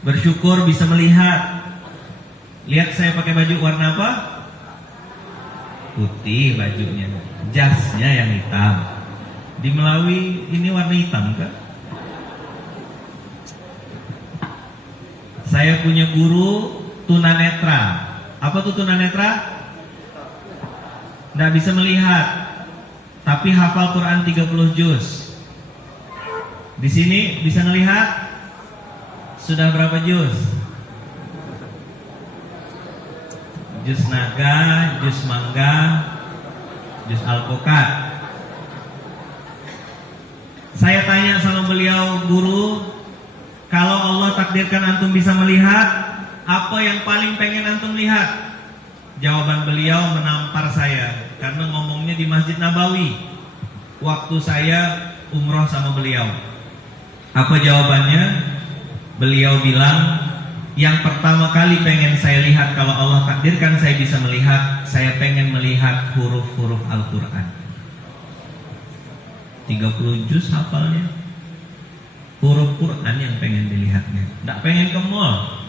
Bersyukur bisa melihat. Lihat saya pakai baju warna apa? Putih bajunya. Jasnya yang hitam. Di Melawi ini warna hitam kan? Saya punya guru tunanetra. Apa tuh tunanetra? Nggak bisa melihat, tapi hafal Quran 30 juz. Di sini bisa melihat. Sudah berapa juz? Juz naga, juz mangga, juz alpukat. Saya tanya sama beliau, guru, kalau Allah takdirkan antum bisa melihat, apa yang paling pengen antum lihat? Jawaban beliau menampar saya, karena ngomongnya di Masjid Nabawi waktu saya umroh sama beliau. Apa jawabannya? Beliau bilang, yang pertama kali pengen saya lihat, kalau Allah takdirkan saya bisa melihat, saya pengen melihat huruf-huruf Al-Quran. 30 juz hafalnya. Huruf Quran yang pengen dilihatnya. Nggak pengen ke mall,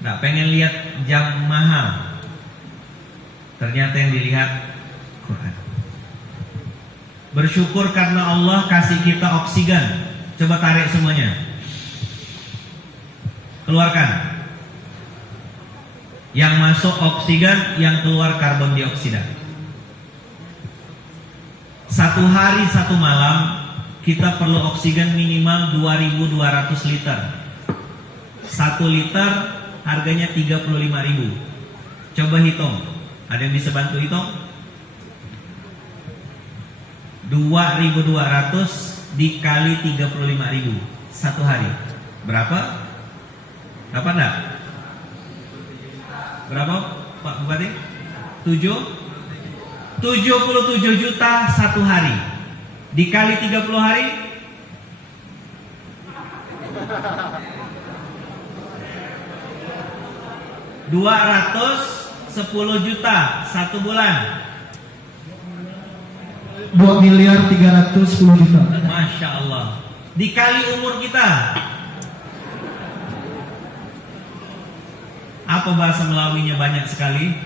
nggak pengen lihat jam mahal. Ternyata yang dilihat Quran. Bersyukur karena Allah kasih kita oksigen. Coba tarik semuanya. Keluarkan. Yang masuk oksigen, yang keluar karbon dioksida. Satu hari satu malam kita perlu oksigen minimal 2.200 liter. 1 liter harganya 35.000. Coba hitung. Ada yang bisa bantu hitung? 2.200 dikali 35.000 satu hari. Berapa? Berapa enggak? Berapa Pak Bupati? 77 juta satu hari. Dikali 30 hari 210 juta satu bulan. 2.310 juta. Masya Allah. Dikali umur kita. Apa bahasa Melawinya banyak sekali?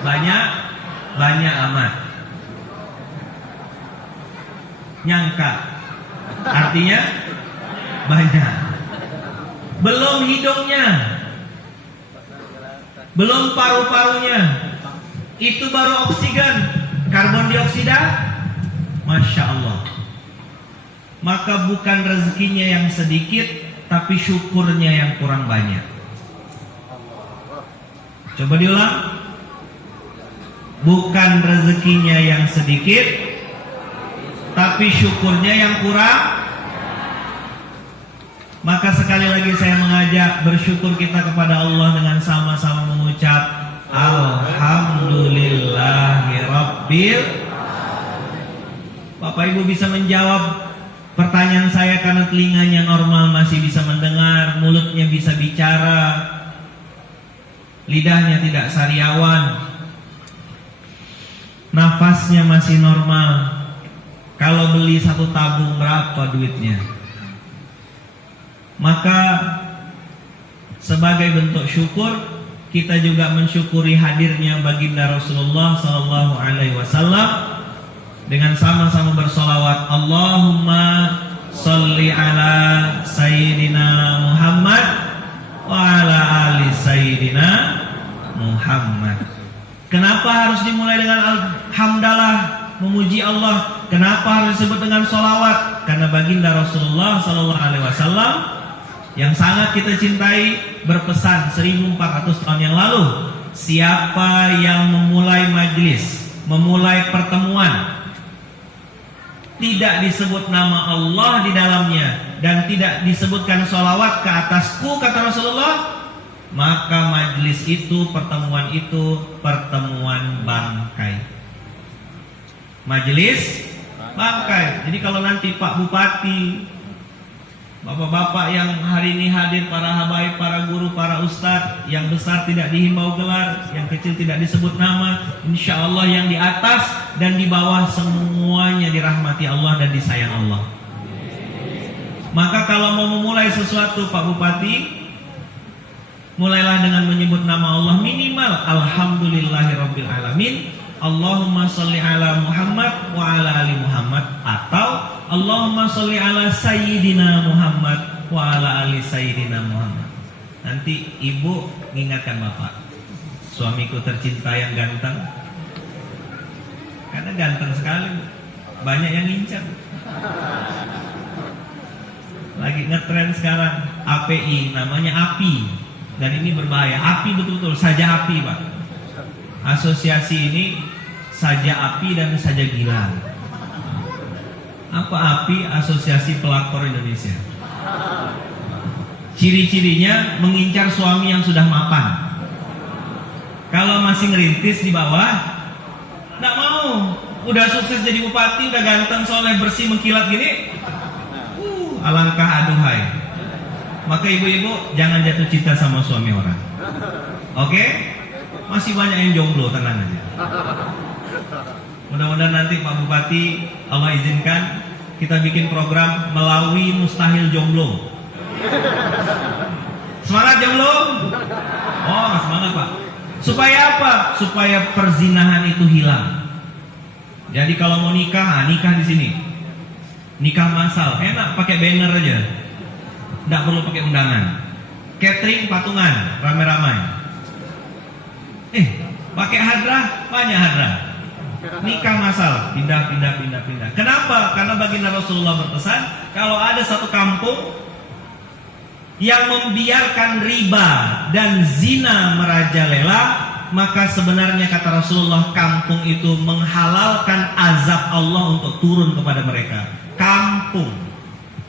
Banyak amat. Nyangka. Artinya banyak. Belum hidungnya, belum paru-parunya. Itu baru oksigen. Karbon dioksida, Masya Allah. Maka bukan rezekinya yang sedikit, tapi syukurnya yang kurang banyak. Coba diulang. Bukan rezekinya yang sedikit, tapi syukurnya yang kurang. Maka sekali lagi saya mengajak bersyukur kita kepada Allah dengan sama-sama mengucap Alhamdulillahirabbil. Bapak Ibu bisa menjawab pertanyaan saya karena telinganya normal, masih bisa mendengar, mulutnya bisa bicara, lidahnya tidak sariawan, nafasnya masih normal. Kalau beli satu tabung berapa duitnya? Maka sebagai bentuk syukur, kita juga mensyukuri hadirnya baginda Rasulullah sallallahu alaihi wasallam dengan sama-sama bersolawat, Allahumma sholli ala sayyidina Muhammad wa ala ali sayyidina Muhammad. Kenapa harus dimulai dengan alhamdulillah, memuji Allah? Kenapa harus disebut dengan solawat? Karena baginda Rasulullah sallallahu alaihi wasallam yang sangat kita cintai berpesan 1400 tahun yang lalu, siapa yang memulai majlis, memulai pertemuan, tidak disebut nama Allah di dalamnya dan tidak disebutkan sholawat ke atasku, kata Rasulullah, maka majlis itu, pertemuan itu, pertemuan bangkai. Majlis bangkai. Jadi kalau nanti Pak Bupati, bapak-bapak yang hari ini hadir, para habaib, para guru, para ustadz, yang besar tidak dihimbau gelar, yang kecil tidak disebut nama, insya Allah yang di atas dan di bawah semuanya dirahmati Allah dan disayang Allah. Maka kalau mau memulai sesuatu Pak Bupati, mulailah dengan menyebut nama Allah minimal Alhamdulillahirabbil alamin, Allahumma sholli ala Muhammad wa ala ali Muhammad, atau Allahumma sholli ala Sayyidina Muhammad wa ala ali Sayyidina Muhammad. Nanti ibu mengingatkan bapak, suamiku tercinta yang ganteng, karena ganteng sekali, banyak yang ngincar. Lagi ngetren sekarang API, namanya API, dan ini berbahaya. API betul-betul saja API Pak. Asosiasi ini saja API dan saja Gilang. Apa API? Asosiasi Pelakor Indonesia. Ciri-cirinya mengincar suami yang sudah mapan. Kalau masih ngerintis di bawah, nggak mau. Udah sukses jadi bupati, udah ganteng, soleh, bersih, mengkilat gini, alangkah aduhai. Maka ibu-ibu jangan jatuh cinta sama suami orang. Oke? Masih banyak yang jomblo, tenang aja. Mudah-mudahan nanti Pak Bupati, Allah izinkan, kita bikin program Melawi Mustahil Jomblo. Semangat jomblo? Oh, semangat Pak. Supaya apa? Supaya perzinahan itu hilang. Jadi kalau mau nikah, nikah di sini. Nikah massal, enak pakai banner aja, nggak perlu pakai undangan. Catering patungan, ramai-ramai. Pakai hadrah, banyak hadrah. Nikah massal, pindah. Kenapa? Karena baginda Rasulullah berpesan, kalau ada satu kampung yang membiarkan riba dan zina merajalela, maka sebenarnya kata Rasulullah, kampung itu menghalalkan azab Allah untuk turun kepada mereka. Kampung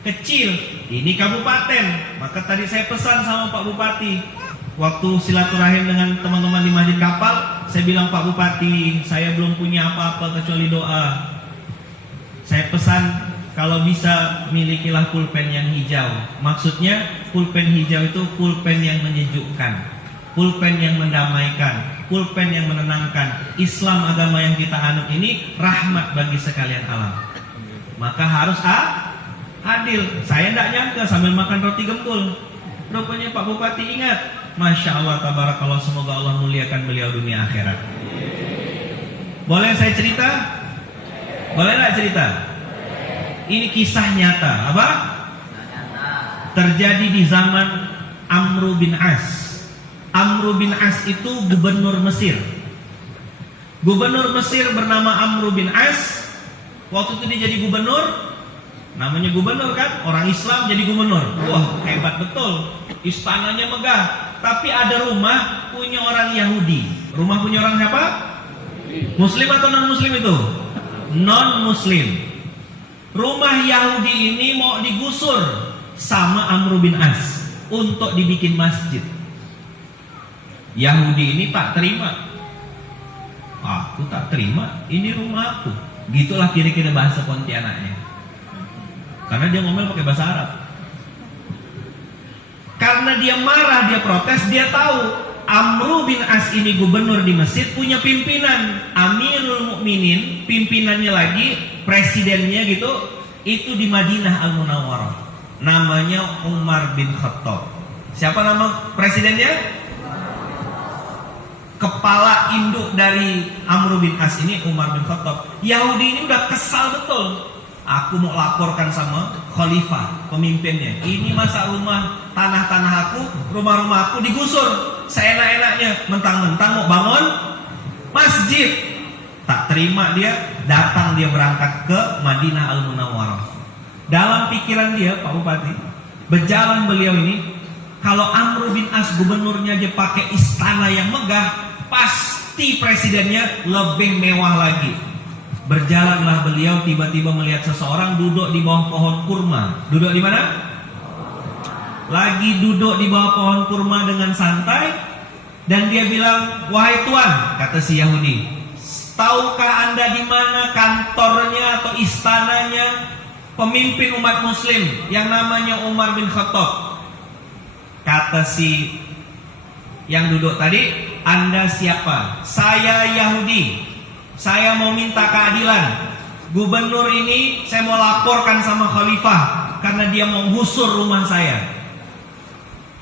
kecil, ini kabupaten. Maka tadi saya pesan sama Pak Bupati, waktu silaturahim dengan teman-teman di Masjid Kapal, saya bilang, Pak Bupati, saya belum punya apa-apa kecuali doa. Saya pesan, kalau bisa milikilah pulpen yang hijau. Maksudnya pulpen hijau itu pulpen yang menyejukkan, pulpen yang mendamaikan, pulpen yang menenangkan. Islam, agama yang kita anut ini rahmat bagi sekalian alam. Maka harus adil. Saya tidak nyangka sambil makan roti gempul, rupanya Pak Bupati ingat. Masya Allah, tabarakallah, semoga Allah muliakan beliau dunia akhirat. Boleh saya cerita? Boleh nggak cerita? Ini kisah nyata. Apa? Terjadi di zaman Amr bin As. Amr bin As itu gubernur Mesir. Gubernur Mesir bernama Amr bin As. Waktu itu dia jadi gubernur, namanya gubernur kan, orang Islam jadi gubernur. Wah, hebat betul, istananya megah. Tapi ada rumah punya orang Yahudi. Rumah punya orang siapa? Muslim atau non Muslim itu? Non Muslim. Rumah Yahudi ini mau digusur sama Amr bin As untuk dibikin masjid. Yahudi ini tak terima. Aku tak terima, ini rumah aku. Gitulah kira-kira bahasa Pontianaknya. Karena dia ngomel pakai bahasa Arab. Karena dia marah, dia protes, dia tahu Amr bin As ini gubernur di Mesir, punya pimpinan Amirul Mukminin, pimpinannya lagi, presidennya gitu, itu di Madinah Al-Munawwarah. Namanya Umar bin Khattab. Siapa nama presidennya? Kepala induk dari Amr bin As ini Umar bin Khattab. Yahudi ini udah kesal betul. Aku mau laporkan sama khalifah, pemimpinnya. Ini masa rumah tanah-tanah aku, rumah-rumah aku digusur seenak-enaknya, mentang-mentang mau bangun masjid. Tak terima dia, datang dia berangkat ke Madinah Al-Munawwarah. Dalam pikiran dia, Pak Bupati, berjalan beliau ini, kalau Amr bin As gubernurnya dia pakai istana yang megah, pasti presidennya lebih mewah lagi. Berjalanlah beliau, tiba-tiba melihat seseorang duduk di bawah pohon kurma. Duduk di mana? Lagi duduk di bawah pohon kurma dengan santai. Dan dia bilang, wahai tuan, kata si Yahudi, tahukah anda di mana kantornya atau istananya pemimpin umat muslim yang namanya Umar bin Khattab? Kata si yang duduk tadi, anda siapa? Saya Yahudi. Saya mau minta keadilan. gubernur ini saya mau laporkan sama khalifah karena dia mau gusur rumah saya.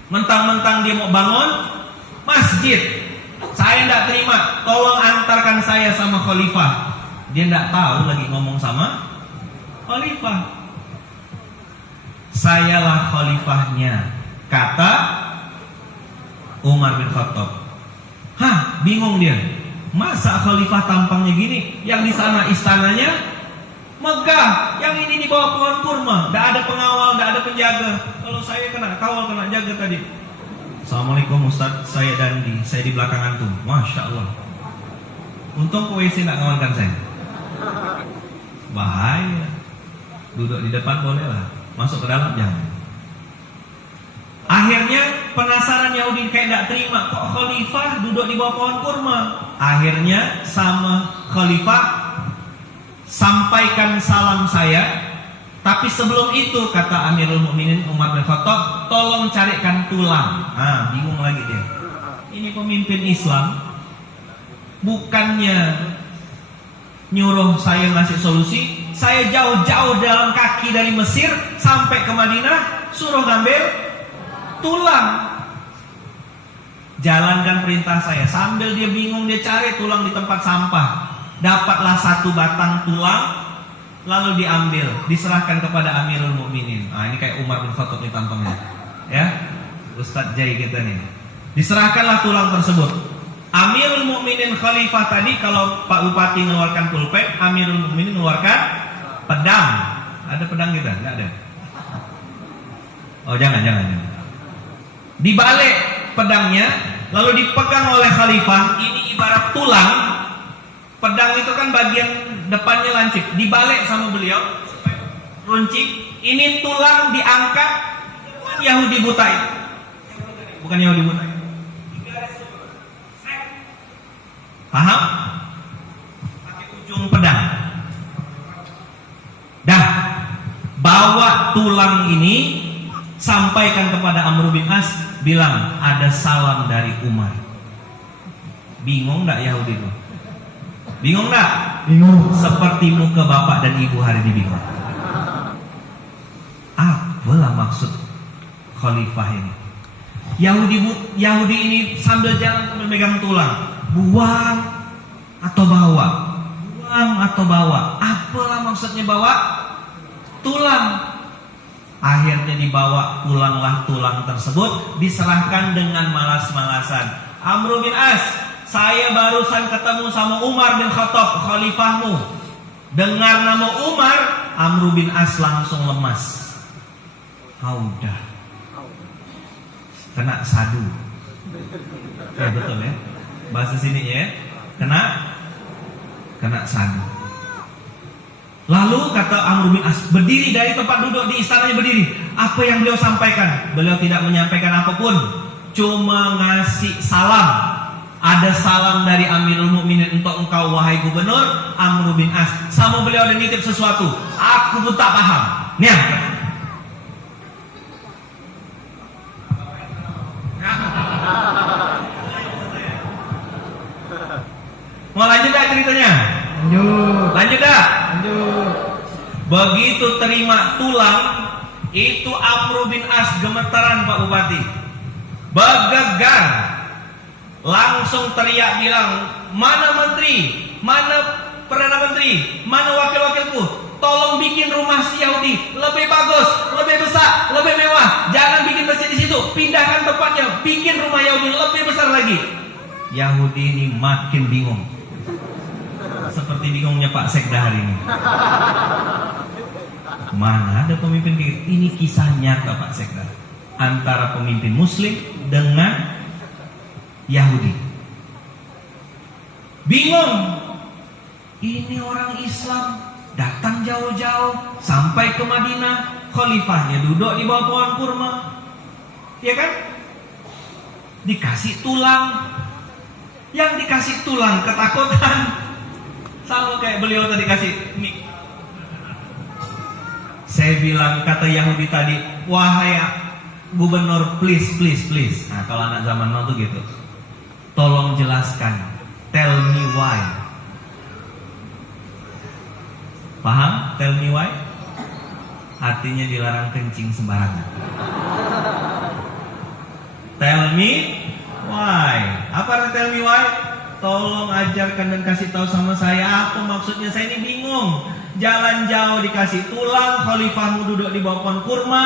Mentang-mentang dia mau bangun masjid, saya tidak terima, tolong antarkan saya sama khalifah. Dia tidak tahu lagi ngomong sama khalifah. Sayalah khalifahnya, kata Umar bin Khattab. Hah, bingung dia. Masa khalifah tampangnya gini? Yang di sana istananya megah, yang ini di bawah pohon kurma, tidak ada pengawal, tidak ada penjaga. Kalau saya kena kawal, kena jaga tadi. Assalamualaikum Ustaz, saya Dandi, saya di belakang antum. Masya Allah. Untung ke WC tidak ngawankan saya. Bahaya. Duduk di depan boleh lah, masuk ke dalam jangan. Akhirnya penasaran Yahudi kayak tidak terima, kok khalifah duduk di bawah pohon kurma. Akhirnya sama khalifah, sampaikan salam saya. Tapi sebelum itu kata Amirul Mukminin Umar bin Khattab, tolong carikan tulang. Bingung lagi dia. Ini pemimpin Islam, bukannya nyuruh saya ngasih solusi, saya jauh-jauh dalam kaki dari Mesir sampai ke Madinah, suruh ngambil tulang. Jalankan perintah saya. Sambil dia bingung, dia cari tulang di tempat sampah. Dapatlah satu batang tulang, lalu diambil, diserahkan kepada Amirul Mukminin. Ini kayak Umar bin Khattab nih tampangnya, ya, Ustadz Jai kita nih. Diserahkanlah tulang tersebut. Amirul Mukminin Khalifah tadi, kalau Pak Bupati mengeluarkan pulpen, Amirul Mukminin mengeluarkan pedang. Ada pedang kita? Nggak ada. Oh jangan. Dibalik pedangnya, lalu dipegang oleh Khalifah. Ini ibarat tulang. Pedang itu kan bagian depannya lancip, dibalik sama beliau runcing. Ini tulang diangkat. Yahudi buta itu, bukan Yahudi buta. Paham? Pakai ujung pedang. Dah, bawa tulang ini, sampaikan kepada Amr bin As, bilang ada salam dari Umar. Bingung enggak Yahudi itu? Bingung enggak? Bingung. Seperti muka bapak dan ibu hari ini bingung. Apalah maksud khalifah ini? Yahudi ini sambil jalan memegang tulang. Buang atau bawa? Buang atau bawa? Apalah maksudnya bawa tulang? Akhirnya dibawa pulanglah tulang tersebut, diserahkan dengan malas-malasan. Amr bin As, saya barusan ketemu sama Umar bin Khattab, khalifahmu. Dengar nama Umar, Amr bin As langsung lemas. Udah kena sadu. Ya betul ya, bahasa sini ya, kena sadu. Lalu kata Amr bin As, berdiri dari tempat duduk di istananya, berdiri. Apa yang beliau sampaikan? Beliau tidak menyampaikan apapun, cuma ngasih salam. Ada salam dari Amirul Mukminin untuk engkau wahai gubernur Amr bin As. Sama beliau ada nitip sesuatu, aku pun tak paham. Mau lanjut dah ceritanya? Lanjut dah. Begitu terima tulang itu, Amr bin As gemetaran Pak Bupati, bergegar, langsung teriak bilang, mana menteri, mana perdana menteri, mana wakil-wakilku, tolong bikin rumah si Yahudi lebih bagus, lebih besar, lebih mewah. Jangan bikin masjid di situ, pindahkan tempatnya, bikin rumah Yahudi lebih besar lagi. Yahudi ini makin bingung, seperti bingungnya Pak Sekda hari ini. Mana ada pemimpin kayak ini? Kisah nyata Pak Sekda, antara pemimpin Muslim dengan Yahudi. Bingung, ini orang Islam datang jauh-jauh sampai ke Madinah, khalifahnya duduk di bawah pohon kurma, ya kan? Dikasih tulang, yang dikasih tulang ketakutan, sama kayak beliau tadi kasih mik. Saya bilang, kata Yahudi tadi, wahai gubernur, please. Nah, kalau anak zaman now tuh gitu, tolong jelaskan, tell me why. Paham? Tell me why? Artinya dilarang kencing sembarangan. Tell me why? Apa arti tell me why? Tolong ajarkan dan kasih tahu sama saya apa maksudnya. Saya ini bingung. Jalan jauh dikasih tulang, khalifahmu duduk di bawah pohon kurma.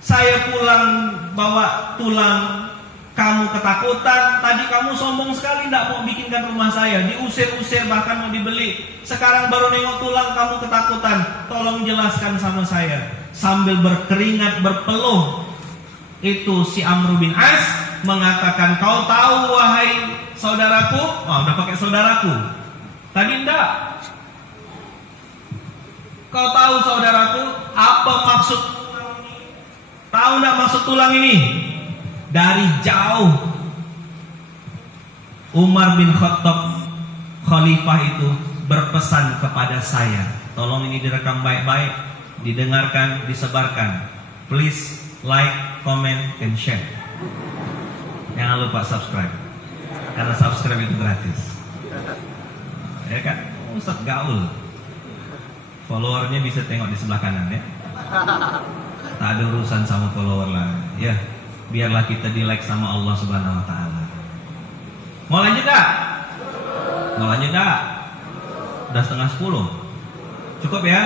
Saya pulang bawa tulang, kamu ketakutan. Tadi kamu sombong sekali tidak mau bikinkan rumah saya, diusir-usir bahkan mau dibeli. Sekarang baru nengok tulang kamu ketakutan. Tolong jelaskan sama saya. Sambil berkeringat berpeluh, itu si Amr bin As mengatakan, kau tahu wahai saudaraku? Oh, udah pakai saudaraku. Tadi enggak. Kau tahu saudaraku apa maksud tulang ini? Tahu enggak maksud tulang ini? Dari jauh Umar bin Khattab khalifah itu berpesan kepada saya. Tolong ini direkam baik-baik, didengarkan, disebarkan. Please like, comment, and share. Jangan lupa subscribe, karena subscribe itu gratis. Ya kan? Ustaz gaul. Followernya bisa tengok di sebelah kanan ya. Tak ada urusan sama follower lah. Ya, biarlah kita di like sama Allah Subhanahu Wa Taala. Mau lanjut gak? Mau lanjut gak? Udah 9:30. Cukup ya?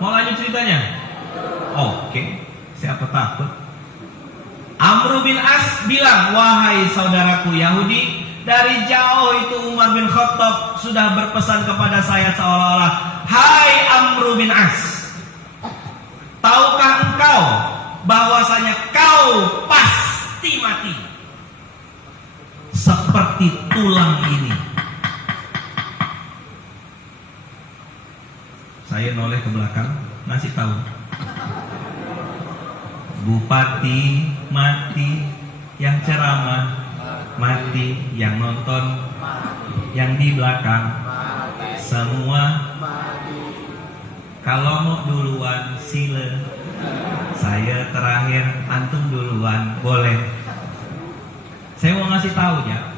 Mau lanjut ceritanya? Oke. Siapa takut? Amr bin As bilang, wahai saudaraku Yahudi, dari jauh itu Umar bin Khattab sudah berpesan kepada saya seolah-olah, hai Amr bin As, tahukah engkau bahwasanya kau pasti mati seperti tulang ini. Saya noleh ke belakang, ngasih tahu, bupati mati, yang ceramah mati, yang nonton, yang di belakang semua. Kalau mau duluan sila, saya terakhir, antum duluan boleh. Saya mau ngasih tahu ya,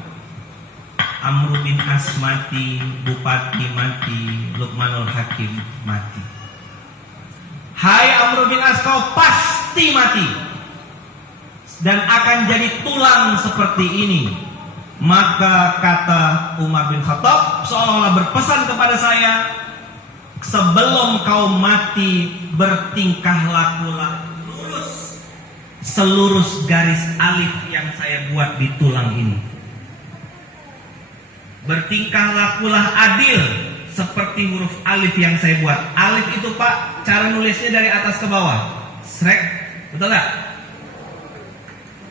Amr bin As mati, bupati mati, Luqmanul Hakim mati. Hai Amr bin As, kau pasti mati dan akan jadi tulang seperti ini. Maka kata Umar bin Khattab seolah-olah berpesan kepada saya, sebelum kau mati bertingkah lakulah lurus selurus garis alif yang saya buat di tulang ini. Bertingkah lakulah adil seperti huruf alif yang saya buat. Alif itu Pak, cara nulisnya dari atas ke bawah. Srek, betul gak?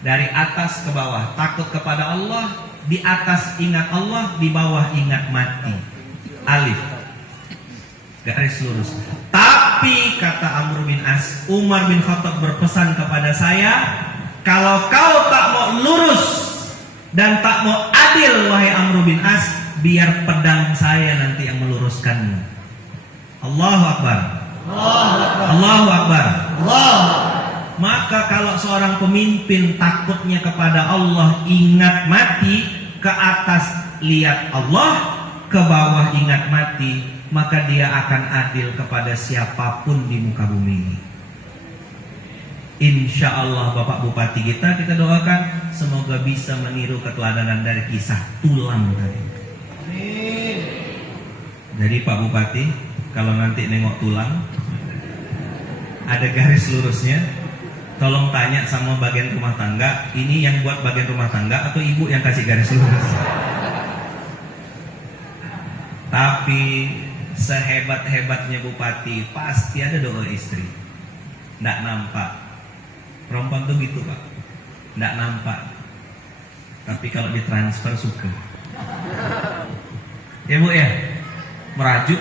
Dari atas ke bawah. Takut kepada Allah, di atas ingat Allah, di bawah ingat mati. Alif, garis lurus. Tapi kata Amr bin As, Umar bin Khattab berpesan kepada saya, kalau kau tak mau lurus dan tak mau adil wahai Amr bin As, biar pedang saya nanti yang meluruskanmu. Allahu Akbar. Allahu Akbar. Maka kalau seorang pemimpin takutnya kepada Allah, ingat mati, ke atas lihat Allah, ke bawah ingat mati, maka dia akan adil kepada siapapun di muka bumi ini. Insya Allah Bapak Bupati kita doakan semoga bisa meniru keteladanan dari kisah tulang tadi. Jadi Pak Bupati, kalau nanti nengok tulang ada garis lurusnya, tolong tanya sama bagian rumah tangga, ini yang buat bagian rumah tangga atau ibu yang kasih garis lurus. Tapi sehebat-hebatnya bupati pasti ada doa istri. Nggak nampak. Perempuan tuh gitu Pak, nggak nampak. Tapi kalau ditransfer suka. Ya Bu ya, merajuk